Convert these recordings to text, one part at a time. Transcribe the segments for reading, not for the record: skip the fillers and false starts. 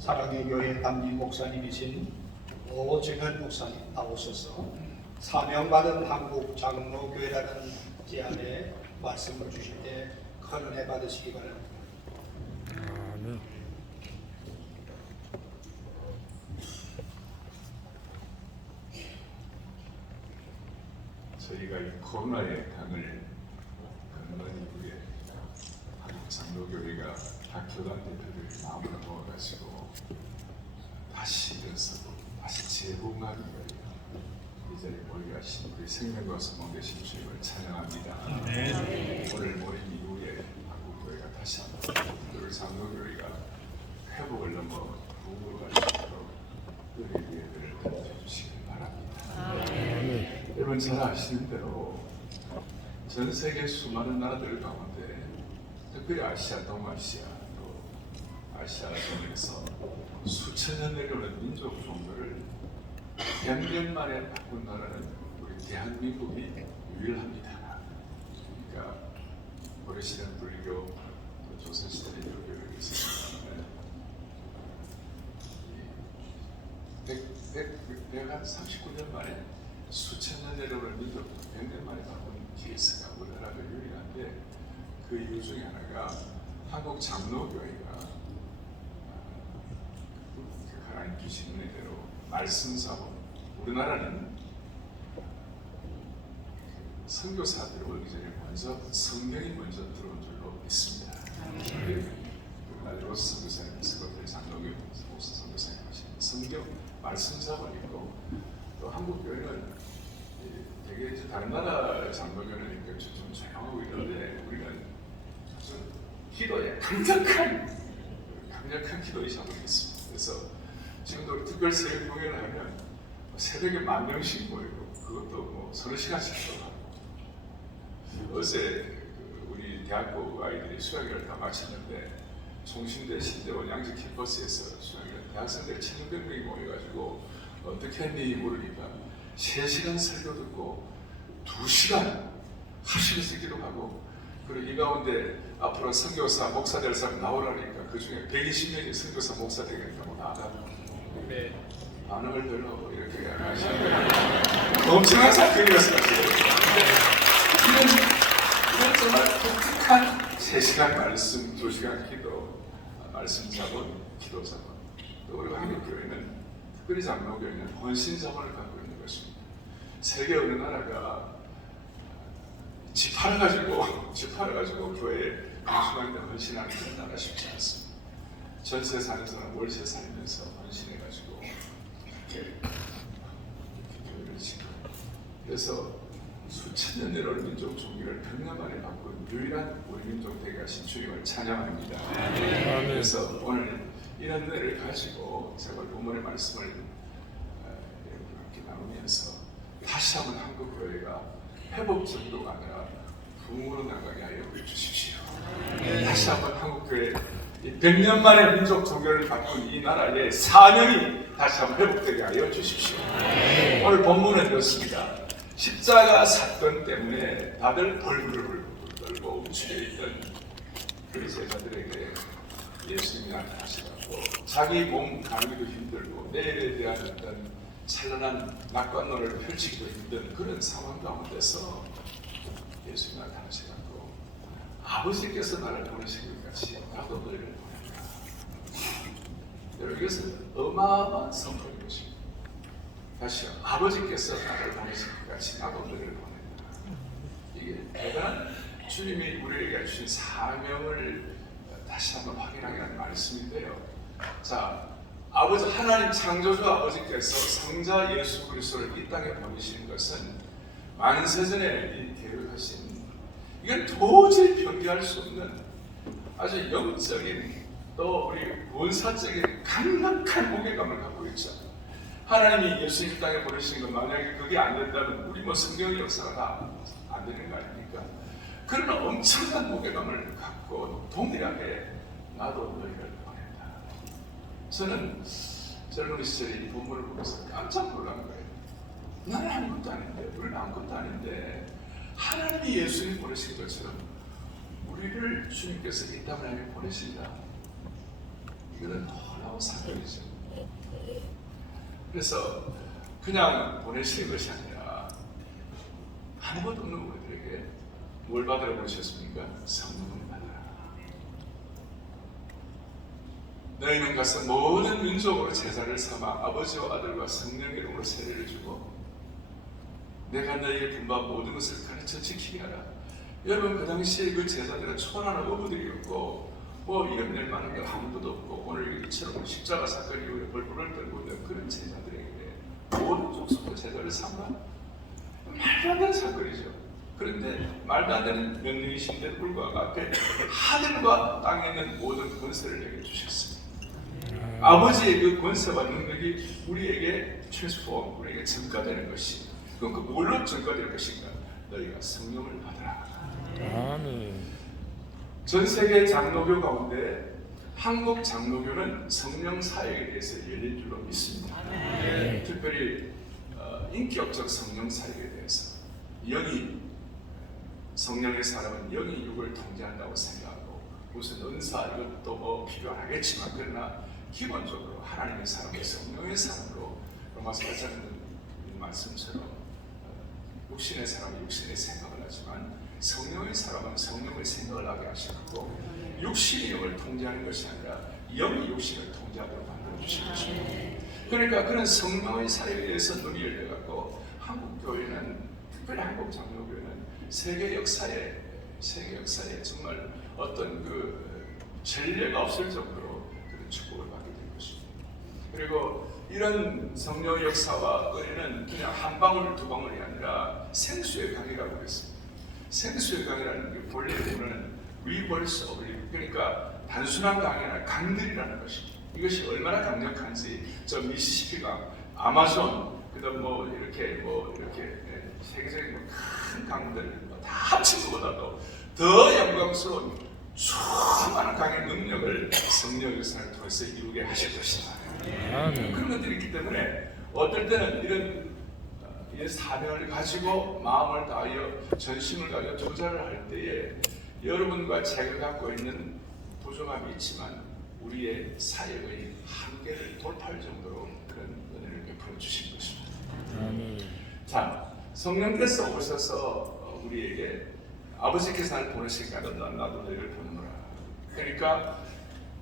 사랑의 교회 담임 목사님이신 오정현 목사님 나오셔서 사명받은 한국 장로교회라는 제안에 말씀을 주실 때 큰 은혜 받으시기 바랍니다. 아멘. 저희가 이 코로나의 강을 건너는 이후에 한국 장로교회가 각 교단 대표들 마음을 모아가지고 다시 일어서고 다시 재봉하기 위하여 이 자리에 모여 가신 우리 생명과 소망 되신 주님을 찬양합니다. 오늘 모임 이후에 한국교회가 다시 한번 우리 장로교회가 회복을 넘어 부흥으로 갈 수 있도록 우리의 예배를 던져주시기 바랍니다. 여러분 잘 아시는 대로 전 세계 수많은 나라들 가운데 특별히 아시아, 동아시아, 또 아시아 중에서 수천 년 내려오는 민족 종교를 100년 만에 바꾼 나라는 우리 대한민국이 유일합니다. 그러니까 오래시는 불교, 또 조선시대 불교를 있었습니다. 내가 39년 만에 수천 년 내려오는 민족 100년 만에 바꾼 케이스가 우리나라가 유일한데 그 이유 중에 하나가 한국 장로교회가 하나님 주신 은혜대로 말씀사원, 우리나라는 선교사들 오기 전에 먼저 성경이 먼저 들어온 줄로 믿습니다. 우리나라로 선교사님, 서거들 장로교회, 선교사님 하시는 성경 말씀사원 있고 또 한국 교회는 되게 이제 다른 나라 장로교회는 좀 조용하고 이런데 우리는 아주 기도에 강력한 기도의 자국이 있습니다. 그래서 지금도 우리 특별 새벽 공연을 하면 새벽에 10,000명씩 모이고 그것도 뭐 서너 시간씩 기도하고 어제 우리 대학교 아이들이 수학여행을 다 마쳤는데 총신대, 신대원, 양재 캠퍼스에서 수학여행 대학생들 1,600명이 모여가지고 어떻게 했니 모르니까 3시간 설교 듣고 2시간 하시면서 기도하고 그리고 이 가운데 앞으로 선교사, 목사 될 사람 나오라니까 그 중에 120명이 선교사, 목사 되겠다고 뭐 나가고 반응을 별로 이렇게 하시는데 엄청난 사건이었어요. 이건 정말 독특한 3시간 말씀, 2시간 기도, 말씀 자본, 기도 자본. 또 우리 한국교회는 특별히 장로교회는 헌신 자본을 갖고 있는 것입니다. 세계 어느 나라가 집 팔아가지고 교회에 강수한테 헌신하는 그런 나라 쉽지 않습니다. 전세 사는 사람 월세 살면서 헌신해가지고 이렇게 교회를 짓고 그래서 수천 년 내려온 민족 종교를 100년 만에 바꾼 유일한 우리 민족 되게 하신 주님을 찬양합니다. 그래서 오늘 이런 은혜를 가지고 제가 본문의 말씀을 여러분과 함께 나누면서 다시 한번 한국 교회가 회복 정도가 아니라 부흥으로 나가게 하여 주십시오. 다시 한번 한국 교회 100년 만에 민족 종교를 바꾼 이 나라의 사명이 다시 한번 회복되게 하여 주십시오. 오늘 본문은 이렇습니다. 십자가 사건 때문에 다들 벌벌 떨고 움츠려있던 그 제자들에게 예수님이 나타나시고 자기 몸 가누기도 힘들고 내일에 대한 어떤 찬란한 낙관론을 펼치기도 힘든 그런 상황 가운데서 예수님이 나타나셔갖고 아버지께서 나를 보내신 것 같이 나도 너희를 보낸다. 여러분 이것은 어마어마한 선포인 것입니다. 다시요. 아버지께서 나를 보내신 것 같이 나도 너희를 보낸다. 이게 대단한 주님이 우리에게 주신 사명을 다시 한번 확인하게 하는 말씀인데요. 자, 아버지 하나님 창조주 아버지께서 성자 예수 그리스도를 이 땅에 보내시는 것은 만세전에 계획하신 이건 도저히 변개할 수 없는 아주 영적인 또 우리 원사적인 강력한 무게감을 갖고 있죠. 하나님이 예수님 이 땅에 보내시는 건 만약에 그게 안 된다면 우리 뭐 성경의 역사가 다 안 되는 거 아닙니까? 그런 엄청난 무게감을 갖고 동일하게 나도 너희를 보낸다. 저는 젊은 시절에 이 본문을 보면서 깜짝 놀란 거예요. 나는 아무것도 아닌데, 우리는 아무것도 아닌데 하나님이 예수님 보내신 것처럼 우리를 주님께서 이 땅을 향해 보내신다. 이거는 놀라운 사건이죠. 그래서 그냥 보내시는 것이 아니라 아무것도 없는 우리들에게 뭘 받으러 보내셨습니까? 성령을 받아라. 너희는 가서 모든 민족으로 제자를 삼아 아버지와 아들과 성령의 이름으로 세례를 주고 내가 너희에게 분부한 모든 것을 가르쳐 지키게 하라. 여러분 그 당시에 그 제자들은 초라한 어부들이었고 뭐 연례 많은 게 아무것도 없고 오늘 이처럼 십자가 사건 이후에 벌벌을 떨고 있는 그런 제자들에게 모든 족속도 제자를 삼아 말도 안 되는 사건이죠. 그런데 말도 안 되는 명령이신데 불구하고 앞에 하늘과 땅에 있는 모든 권세를 내게 주셨습니다. 아버지의 그 권세와 능력이 우리에게 트랜스포, 우리에게 증가되는 것이 그럼 그 뭘로 증가될 것인가? 너희가 성령을 받으라. 아멘. 전 세계 장로교 가운데 한국 장로교는 성령 사역에 대해서 열린 줄로 믿습니다. 특별히 인격적 성령 사역에 대해서 영이 성령의 사람은 영이 육을 통제한다고 생각하고 무슨 은사 이것도 뭐 필요하겠지만 그러나 기본적으로 하나님의 사람과 성령의 사람으로 로마서 8장 말씀처럼 육신의 사람은 육신의 생각을 하지만 성령의 사람은 성령의 생각을 하게 하시고 육신이 영을 통제하는 것이 아니라 영이 육신을 통제하도록 만들어 주신 것입니다. 그러니까 그런 성령의 사역에 대해서 눈이 열려갖고 한국 교회는 특별히 한국 장로교회는 세계 역사에 정말 어떤 그 전례가 없을 정도로 그런 축복을 받게 된 것입니다. 그리고 이런 성령의 역사와 은혜는 그냥 한 방울 두 방울이 아니라 생수의 강이라고 그랬습니다. 생수의 강이라는 게 본래는 리버스 오브 리버, 그러니까 단순한 강이 아니라 강들이라는 것입니다. 이것이 얼마나 강력한지 저 미시시피 강, 아마존, 그다음 뭐 이렇게 세계적인 큰 강들 다 합친 것보다도 더 영광스러운 수많은 강의 능력을 성령의 역사를 통해서 이루게 하실 것이다. 그런 것들이 있기 때문에 어떨 때는 이런 사명을 가지고 마음을 다하여 전심을 다하여 투자를 할 때에 여러분과 제가 갖고 있는 부족함이 있지만 우리의 사역의 한계를 돌파할 정도로 그런 은혜를 베풀어 주신 것입니다. 자, 성령께서 오셔서 우리에게 아버지께서 나를 보내시니까 나도 너희를 보내노라. 그러니까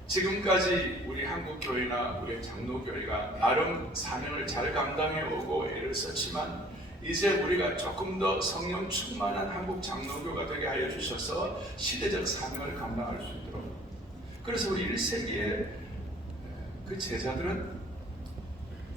지금까지 우리 한국 교회나 우리 장로 교회가 나름 사명을 잘 감당해 오고 애를 썼지만 이제 우리가 조금 더 성령 충만한 한국 장로교가 되게 하여 주셔서 시대적 사명을 감당할 수 있도록. 그래서 우리 1세기에 그 제자들은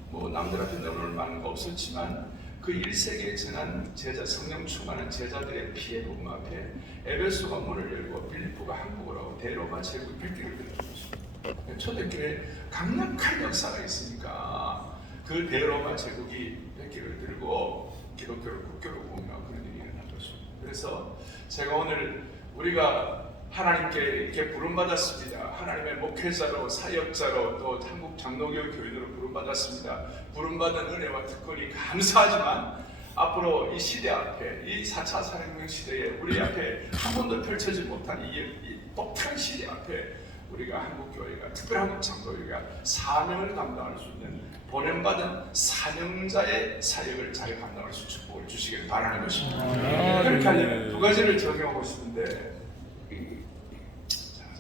뭐 남들한테 너무 많은 거 없었지만 그 1세기에 지난 제자 성령 충만한 제자들의 피해 복음 앞에 에베소가 문을 열고 빌립보가 한국을 하고 대로마 제국이 뵙기를 들어줬습니다. 초대교회 강력한 역사가 있으니까 그 대로마 제국이 뵙기를 들고 기독교를 국교로 공유하고 그런 일이 일어난 것입니다. 그래서 제가 오늘 우리가 하나님께 이렇게 부름받았습니다. 하나님의 목회자로 사역자로 또 한국 장로교 교인으로 부름받았습니다. 부름받은 은혜와 특권이 감사하지만 앞으로 이 시대 앞에 이 4차 산업혁명 시대에 우리 앞에 한 번도 펼쳐지지 못한 이 독특한 시대 앞에 우리가 한국 교회가 특별히 한국 장로교회가 사명을 감당할 수 있는 보냄받은 사명자의 사역을 잘 감당할 수 있는 축복을 주시길 바라는 것입니다. 그렇게 하려면 두 가지를 적용하고 싶은데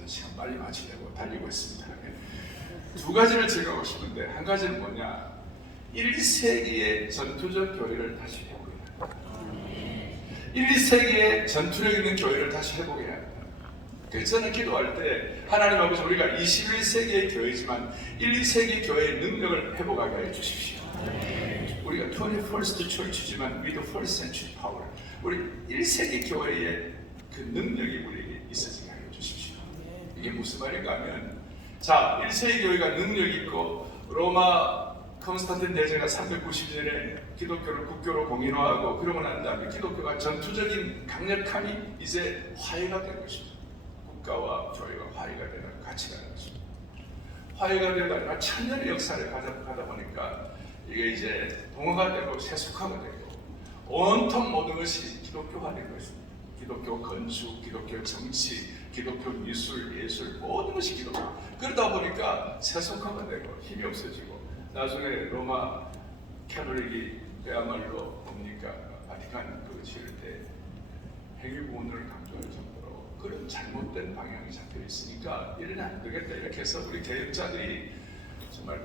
시간 빨리 마치려고 달리고 있습니다. 두 가지를 적용하고 싶은데 한 가지는 뭐냐? 1세기의 전투적 교회를 다시 회복해야 합니다. 1세기의 전투력 있는 교회를 다시 회복해야 합니다. 그래서 저는 기도할 때 하나님 아버지 우리가 21세기의 교회지만 1, 2세기 교회의 능력을 회복하게 해 주십시오. 우리가 21st church지만 with the first century power. 우리 1세기 교회의 그 능력이 우리에게 있어지게 하여 주십시오. 이게 무슨 말인가 하면 자 1세기 교회가 능력이 있고 로마 컨스탄틴 대제가 390년에 기독교를 국교로 공인화하고 그러고 난 다음에 기독교가 전투적인 강력함이 이제 화해가 된 것입니다. 국가와 교회가 화해가 되는 같이 가는 것입니다. 화해가 되다가 천년의 역사를 가다 보니까 이게 이제 동화가 되고 세속화가 되고 온통 모든 것이 기독교화된 것입니다. 기독교 건축, 기독교 정치, 기독교 미술, 예술 모든 것이 기독교. 그러다 보니까 세속화가 되고 힘이 없어지고 나중에 로마 캐톨릭이 그야말로 뭡니까 바티칸 그 지을 때 행위구원을 강조할 정도로 그런 잘못된 방향이 잡혀 있으니까 이래는 안 되겠다 이렇게 해서 우리 개혁자들이 정말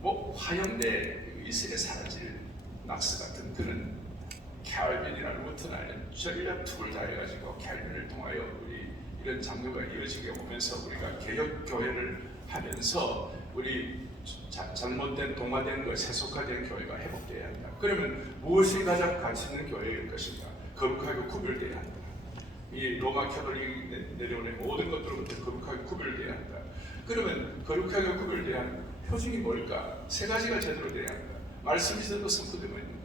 뭐 화형대 이슬에 사라질 낙스 같은 그런 캘빈이나 루터나 이런 전략 툴을 다 해가지고 캘빈을 통하여 우리 이런 장로가 이어지게 보면서 우리가 개혁 교회를 하면서 우리 잘못된 동화된 것, 세속화된 교회가 회복돼야 한다. 그러면 무엇이 가장 가치 있는 교회일 것인가? 거룩하게 구별돼야 한다. 이 로마 캐톨릭이 내려오는 모든 것들로부터 거룩하게 구별돼야 한다. 그러면 거룩하게 구별돼야 하는 표징이 뭘까? 세 가지가 제대로 돼야 한다. 말씀이 제대로 선포되고 있는가?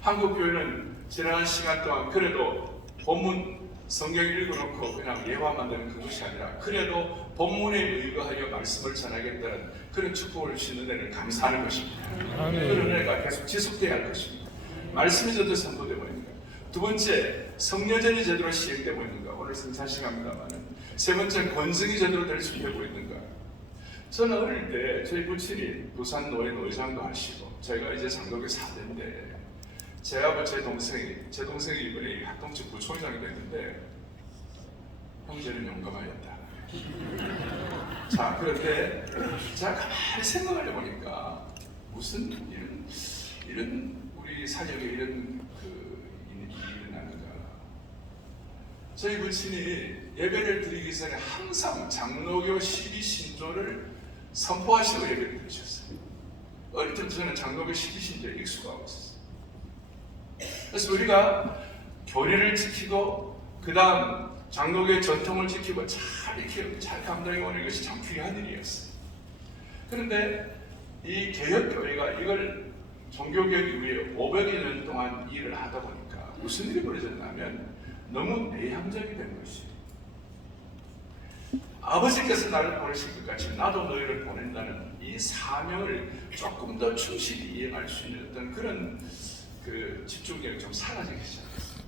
한국 교회는 지난 시간 동안 그래도 본문 성경 읽어놓고 그냥 예화만 되는 그것이 아니라 그래도 본문에 의거하여 말씀을 전하겠다는 그런 축복을 주시는 데는 감사하는 것입니다. 그런 은혜가 계속 지속돼야 할 것입니다. 말씀이 제대로 선포되고 있는가? 두 번째, 성려전이 제대로 시행되고 있는가? 오늘 성찬 시간입니다만은 세 번째, 권승이 제대로 될 수 있고 있는가? 저는 어릴 때 저희 부친이 부산 노예는 의장도 하시고 저희가 이제 장로교 4대인데 제하고 제 동생이 이번에 합동측 부총장이 됐는데 형제는 용감하였다. 자, 그런데 제가 가만히 생각을 해보니까 무슨 이런 우리 사역에 이런 일이 일어나는가. 저희 부친이 예배를 드리기 전에 항상 장로교 12신조를 선포하시고 예배를 드리셨어요. 어릴 때부터 저는 장로교 12신조에 익숙하고 있었어요. 그래서 우리가 교리를 지키고 그 다음 장로교의 전통을 지키고 잘 감당해 오는 것이 참 귀한 일이었어요. 그런데 이 개혁교회가 이걸 종교개혁 이후에 500여 년 동안 일을 하다 보니까 무슨 일이 벌어졌냐면 너무 내향적이 된 것이에요. 아버지께서 나를 보내신 것 같이 나도 너희를 보낸다는 이 사명을 조금 더 충실히 이행할 수 있는 어떤 그런 집중력이 좀 사라지기 시작했어요.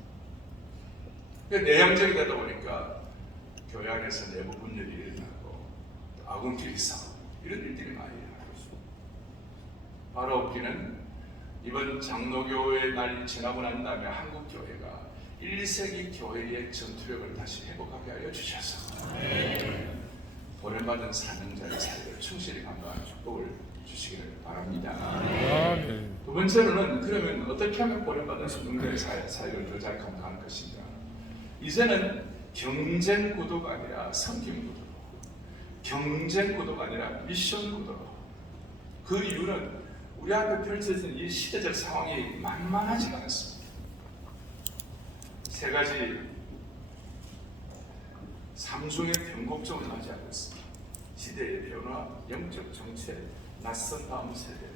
내향적이 되다 보니까 교회 안에서 내부 분열이 일어나고 아군끼리 싸우고 이런 일들이 많이 일어나고 있습니다. 바로 웃기는 이번 장로교회 날이 지나고 난 다음에 한국교회가 1, 2세기 교회의 전투력을 다시 회복하게 하여 주셔서 보내받은 사명자의 삶을 충실히 감당하는 축복을 주시기를 바랍니다. 두 번째로는 그러면 어떻게 하면 보내받은 성도의 사역을 더 잘 감당할 것인가? 이제는 경쟁 구도가 아니라 섬김 구도로, 경쟁 구도가 아니라 미션 구도로. 그 이유는 우리 앞에 펼쳐진 이 시대적 상황이 만만하지가 않습니다. 세 가지 삼중의 변곡점을 맞이하고 있습니다. 시대의 변화, 영적 정체, 낯선 다음 세대.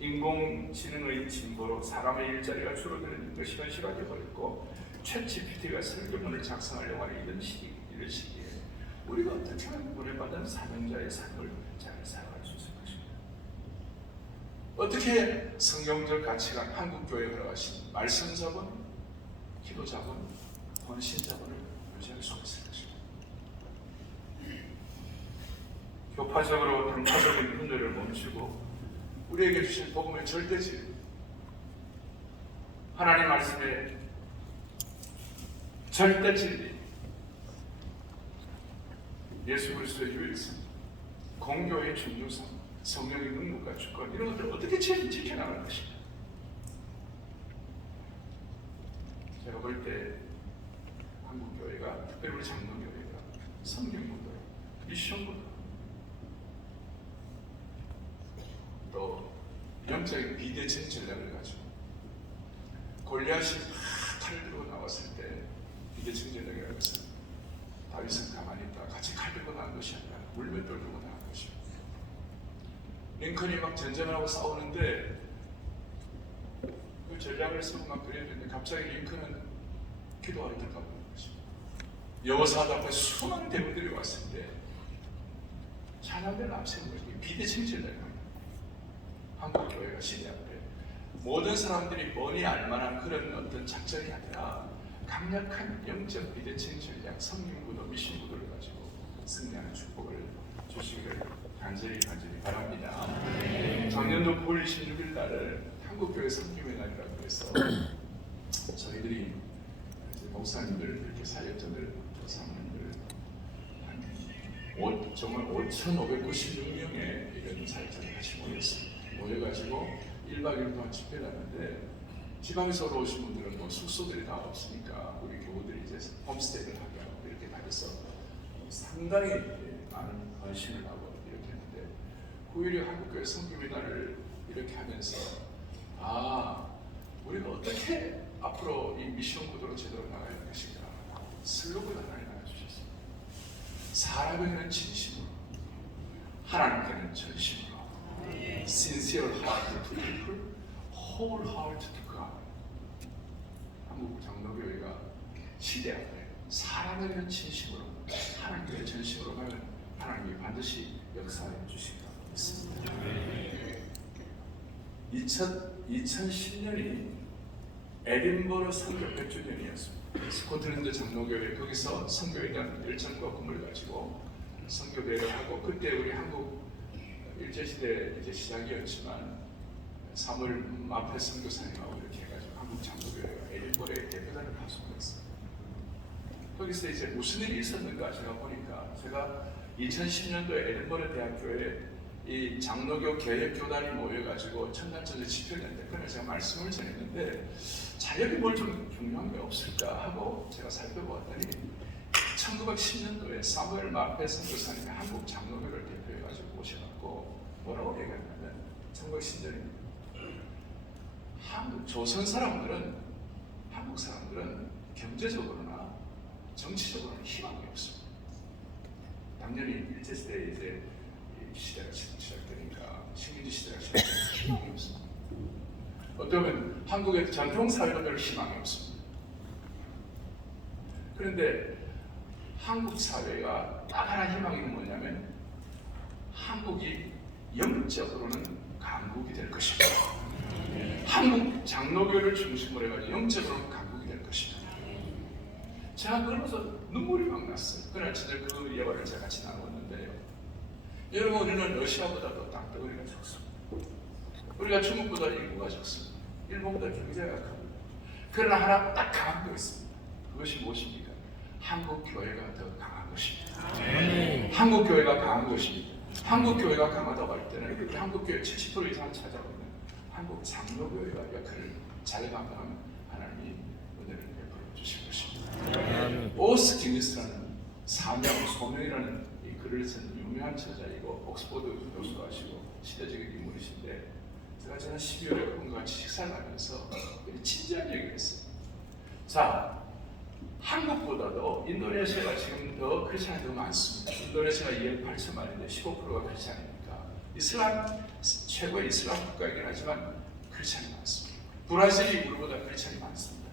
인공지능의 진보로 사람의 일자리가 줄어드는 것이 현실화되어 버렸고 챗GPT가 설교문을 작성하려고 하는 이런 시기에 우리가 어떻게 하면 보내받은 사명자의 삶을 잘 살아갈 수 있을 것인가? 어떻게 성경적 가치관, 한국교회에 들어가신 말씀 자본, 기도 자본, 헌신 자본을 유지할 수 있을 것인가? 교파적으로 단파적인 분열을 멈추고 우리에게 주신 복음의 절대질, 하나님 말씀의 절대 진리, 예수 그리스도의 유일성, 공교의 중요성, 성령의 능력과 주권 이런 것들을 어떻게 지켜나갈 것인가? 제가 볼 때 한국 교회가, 특별히 우리 장로교회가 성경부터 미션부터 또 영적인 비대칭 전략을 가지고 골리앗이 칼 들고 나왔을 때 비대칭 전략이라는 것은 다윗은 가만히 있다가 같이 칼 들고 나온 것이 아니라 물맷돌 들고 나온 것입니다. 링컨이 막 전쟁하고 싸우는데 그 전략을 쓰고 막 그랬는데 갑자기 링컨은 기도하러 들어가는 것입니다. 여호사밧 앞에 수많은 대군들이 왔을 때 찬양대를 앞세운 것이 비대칭 전략입니다. 한국 교회가 시대 앞에 모든 사람들이 뻔히 알만한 그런 어떤 작전이 아니라 강력한 영적 비대칭 전략, 성경구도 미신구도를 가지고 승리하는 축복을 주시기를 간절히 바랍니다. 작년도 9월 26일 날을 한국교회 성김의 날이라고 해서 저희들이 목사님들 이렇게 사역자들 사모님들 정말 5,596명의 이런 사역자들 같이 모여가지고 1박 2일 동안 집회를 하는데 지방에서 오신 분들은 뭐 숙소들이 다 없으니까 우리 교우들이 이제 홈스테이를 하고 이렇게 다녀서 상당히 많은 헌신을 하고 이렇게 했는데 9.16 한국교회 성김의 날을 이렇게 하면서 우리가 어떻게 앞으로 이 미션 구도로 제대로 나가야 할 것인가 슬로건을 하나 나눠주셨습니다. 사람에게는 진심으로, 하나님께는 전심으로. Sincere heart to people, whole heart to God. 한국 장로교회가 시대하에 사람에게는 진심으로, 하나님께는 전심으로 가면 하나님이 반드시 역사해 주시리라 믿습니다. 2010년이 에딘버러 선교 100주년이었습니다. 스코틀랜드 장로교회 거기서 선교에 대한 열정과 꿈을 가지고 선교대회를 하고 그때 우리 한국 일제시대 이제 시작이었지만 3월 마페 선교사님하고 이렇게 해가지고 한국 장로교회가 에딘버러에 대표단을 파송했어요. 거기서 이제 무슨 일이 있었는가 제가 보니까 제가 2010년도에 에딘버러 대학교에 이 장로교 개혁교단이 모여가지고 천단천지 집회를 했는데 그날 제가 말씀을 전했는데 자력이 뭘 좀 중요한 게 없을까 하고 제가 살펴보았더니 1910년도에 사무엘 마페 선교사님이 한국 장로교를 대표해가지고 오셔갖고 뭐라고 얘기했냐면 1910년입니다. 조선 사람들은 한국 사람들은 경제적으로나 정치적으로는 희망이 없습니다. 당연히 일제시대에 이제 시대가 시작되니까 식민지 시대가 시작되니까 희망이 없습니다. 어쩌면 한국의 전통사회도 별 희망이 없습니다. 그런데 한국 사회가 딱 하나 희망이 뭐냐면 한국이 영적으로는 강국이 될 것입니다. 한국 장로교를 중심으로 해가지고 영적으로는 강국이 될 것입니다. 제가 그러면서 눈물이 막 났어요. 그날 진짜 그 예화를 제가 같이 나눴는데요. 여러분 우리는 러시아보다도 땅덩어리가 적습니다. 우리가 중국보다 인구가 적습니다. 일본보다 경제가 약합니다. 그러나 하나 딱 강한 거 있습니다. 그것이 무엇입니까? 한국 교회가 더 강한 것입니다. 한국 교회가 강한 것입니다. 한국 교회가 강하다고 할 때는 그때 한국 교회 70% 이상 차지하고 있는 한국 장로교회가 역할을 잘 감당하면 하나님이 은혜를 베풀어 주실 것입니다. 오스 기니스라는 사명 소명이라는 이 글을 쓴 유명한 저자이고 옥스퍼드 교수가시고 시대적인 인물이신데 제가 지난 12월에 그분과 같이 식사를 하면서 진지한 얘기를 했어요. 자, 한국보다도 인도네시아가 지금 더 크리스찬이 더 많습니다. 인도네시아가 2억 8천만인데 15%가 크리스찬이니까 이슬람 최고의 이슬람 국가이긴 하지만 크리스찬이 많습니다. 브라질이 우리보다 크리스찬이 많습니다.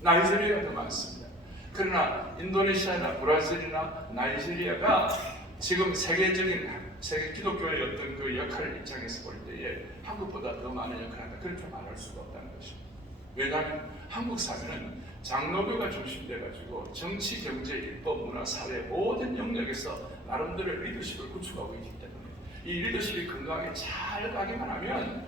나이지리아가 더 많습니다. 그러나 인도네시아나 브라질이나 나이지리아가 지금 세계 기독교의 어떤 그 역할 입장에서 볼 때에 한국보다 더 많은 역할을 한다. 그렇게 말할 수가 없다는 것입니다. 왜냐하면 한국 사회는 장로교가 중심돼가지고 정치, 경제, 입법, 문화, 사회 모든 영역에서 나름대로의 리더십을 구축하고 있기 때문에 이 리더십이 건강하게 잘 가기만 하면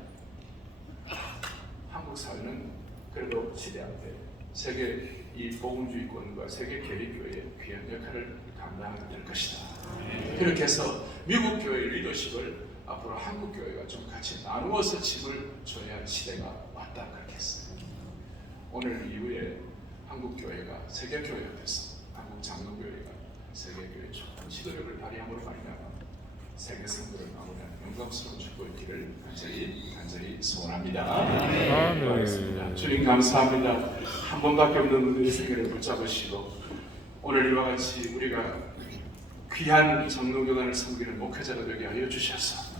한국 사회는 그래도 시대 앞에 세계 이 복음주의권과 세계 개리교회의 귀한 역할을 감당하게 될 것이다. 그렇게 해서 미국 교회의 리더십을 앞으로 한국 교회가 좀 같이 나누어서 짐을 져야 할 시대가 왔다 그렇게 했어요. 오늘 이후에 한국 교회가 세계 교회가 돼서 한국 장로교회가 세계 교회 좋은 지도력을 발휘함으로 말미암아 세계 선교를 마무리하는 영광스러운 축복의 길을 간절히 소원합니다. 기도하겠습니다. 주님 감사합니다. 한 번밖에 없는 우리의 세계를 붙잡으시고 오늘 이와 같이 우리가 귀한 장로교단을 섬기는 목회자가 되게 하여 주셔서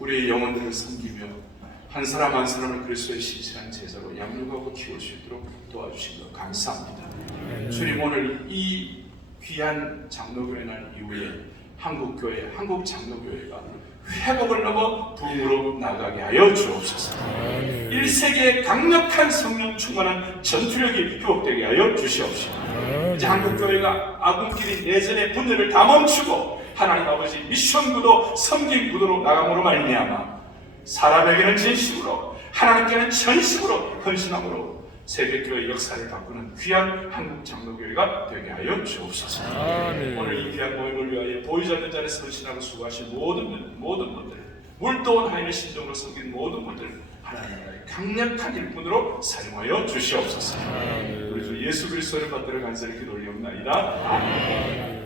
우리의 영혼들을 섬기며 한 사람 한 사람을 그리스도의 신실한 제자로 양육하고 키울 수 있도록 도와주신 것 감사합니다. 주님 오늘 이 귀한 장로교회 날 이후에 한국교회, 한국장로교회가 회복을 넘어 붐으로 나가게 하여 주옵소서. 1세기의 강력한 성령 충만한 전투력이 회복되게 하여 주시옵시고, 이제 한국교회가 아군끼리 내전의 분열을 다 멈추고 하나님 아버지 미션 구도, 섬김 구도로 나감으로 말미암아 사람에게는 진심으로, 하나님께는 전심으로, 헌신함으로 세계교회 역사를 바꾸는 귀한 한국장로교회가 되게 하여 주옵소서. 오늘 이 귀한 모임을 위하여 보이지 않는 자리에서 헌신하고 수고하신 모든 분들, 물도원 하나님의 신정으로 섬긴 모든 분들, 하나님 나라의 강력한 일꾼으로 사용하여 주시옵소서. 우리 주 예수 그리스도를 받들어 간절히 기도 올리옵나이다. 아멘.